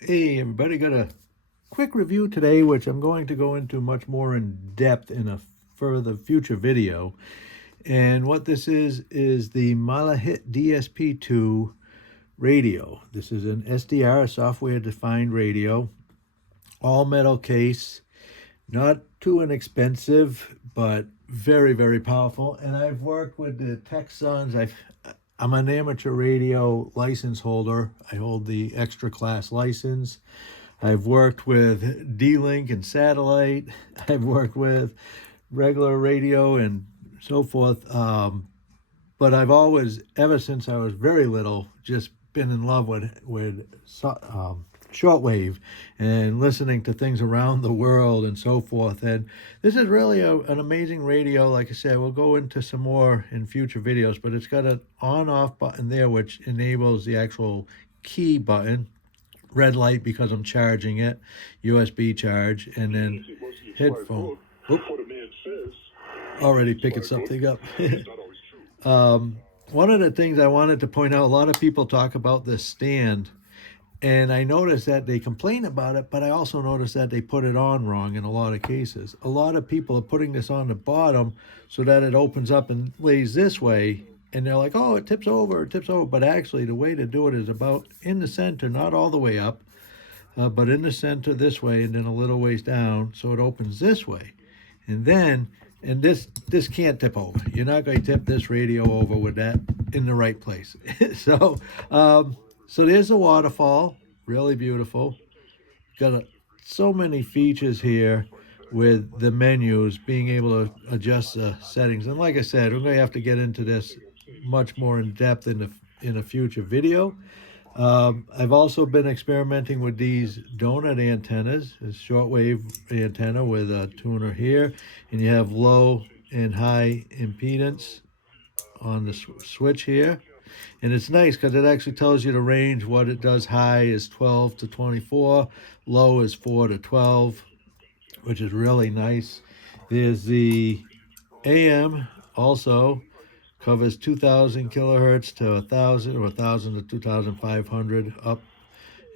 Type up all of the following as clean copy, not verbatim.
Hey everybody, got a quick review today, which I'm going to go into much more in depth in a further future video. And what this is the Malahit DSP2 radio. This is an SDR, a software-defined radio, all metal case, not too inexpensive, but very, very powerful. And I've worked with the Texans. I'm an amateur radio license holder. I hold the extra class license. I've worked with D-Link and satellite. I've worked with regular radio and so forth. But I've always, ever since I was very little, just been in love with shortwave and listening to things around the world and so forth. And this is really an amazing radio. Like I said, we'll go into some more in future videos, but it's got an on-off button there, which enables the actual key button. Red light because I'm charging it, USB charge, and then headphone. Oop, already picking something up. One of the things I wanted to point out, a lot of people talk about this stand, and I noticed that they complain about it, but I also noticed that they put it on wrong in a lot of cases. A lot of people are putting this on the bottom so that it opens up and lays this way, and they're like, oh, it tips over, but actually the way to do it is about in the center, not all the way up, but in the center this way, and then a little ways down, so it opens this way. And then, and this can't tip over. You're not going to tip this radio over with that in the right place. So there's a waterfall, really beautiful. Got so many features here with the menus, being able to adjust the settings. And like I said, we're going to have to get into this much more in depth in a future video. I've also been experimenting with these donut antennas, a shortwave antenna with a tuner here, and you have low and high impedance on the switch here. And it's nice because it actually tells you the range. What it does high is 12 to 24, low is 4 to 12, which is really nice. There's the AM also, covers 2,000 kilohertz to 1,000, or 1,000 to 2,500 up.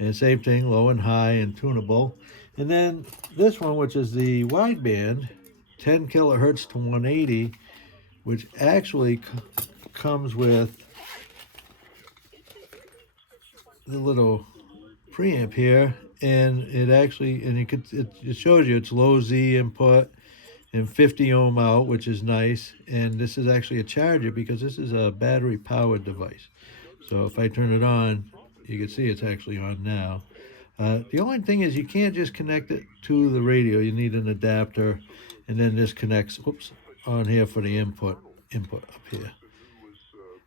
And same thing, low and high and tunable. And then this one, which is the wideband, 10 kilohertz to 180, which actually comes with the little preamp here, and it shows you it's low Z input and 50 ohm out, which is nice. And this is actually a charger because this is a battery powered device. So if I turn it on, you can see it's actually on now. The only thing is you can't just connect it to the radio. You need an adapter, and then this connects, on here for the input up here.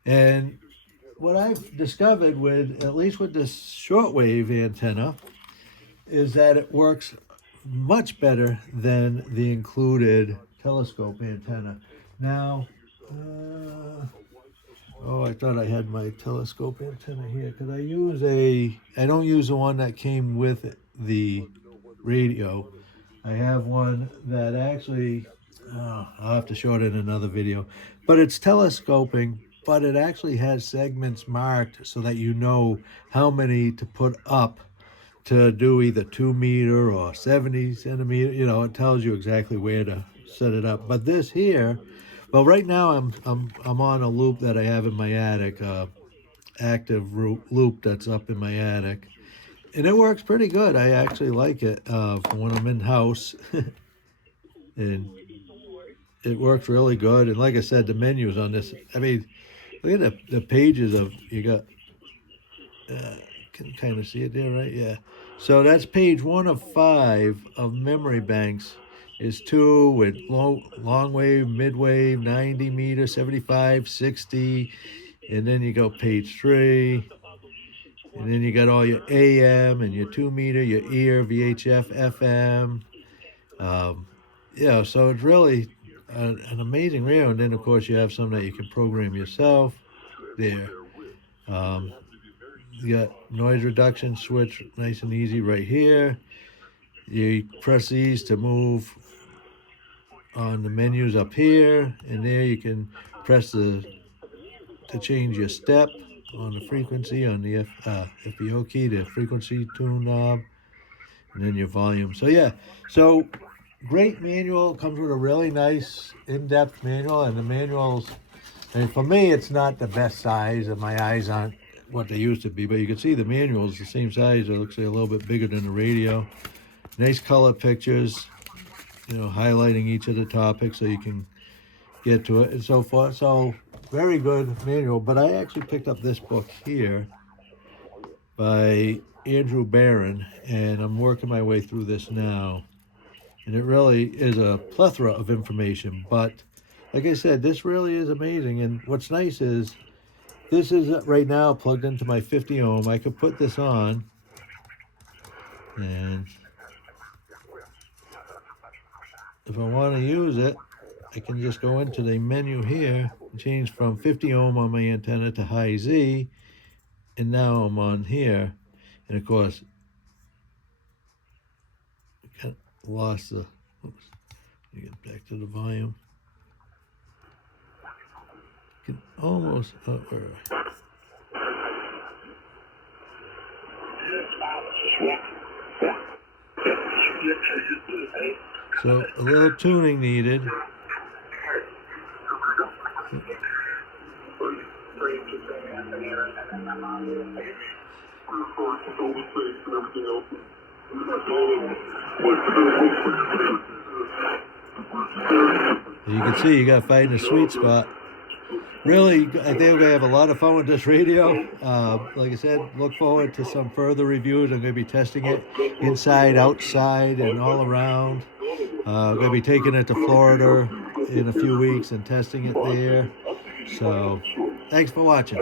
And what I've discovered with, at least with this shortwave antenna, is that it works much better than the included telescope antenna. Now, I thought I had my telescope antenna here. Could I use I don't use the one that came with the radio. I have one that actually, I'll have to show it in another video, but it's telescoping, but it actually has segments marked so that you know how many to put up to do either 2 meter or 70 centimeter. It tells you exactly where to set it up. But this here, well, right now I'm on a loop that I have in my attic, active loop that's up in my attic, and it works pretty good. I actually like it for when I'm in house, and it works really good. And like I said, the menus on this, I mean, look at the pages of, you got, can kind of see it there, right? Yeah. So that's page 1 of 5 of memory banks. Is 2 with long wave, mid wave, 90 meter, 75, 60, and then you go page 3, and then you got all your AM and your 2 meter, your ear, VHF, FM. So it's really an amazing radio. And then of course you have some that you can program yourself there. You got noise reduction switch, nice and easy right here. You press these to move on the menus up here, and there you can press to change your step on the frequency, on the FBO key, the frequency tune knob, and then your volume. So yeah, so great manual. Comes with a really nice in-depth manual, and the manuals, and for me it's not the best size, and my eyes aren't what they used to be, but you can see the manual is the same size. It looks like a little bit bigger than the radio. Nice color pictures, you know, highlighting each of the topics so you can get to it and so forth. So very good manual. But I actually picked up this book here by Andrew Barron, and I'm working my way through this now. And it really is a plethora of information. But like I said, this really is amazing. And what's nice is this is right now plugged into my 50 ohm. I could put this on, and if I want to use it, I can just go into the menu here and change from 50 ohm on my antenna to high Z, and now I'm on here. And of course, I kind of lost the, oops, let me get back to the volume. Can almost, so a little tuning needed. You can see you got to find a sweet spot. Really, I think we're going to have a lot of fun with this radio. Like I said, look forward to some further reviews. I'm going to be testing it inside, outside, and all around. I'm going to be taking it to Florida in a few weeks and testing it there. So, thanks for watching.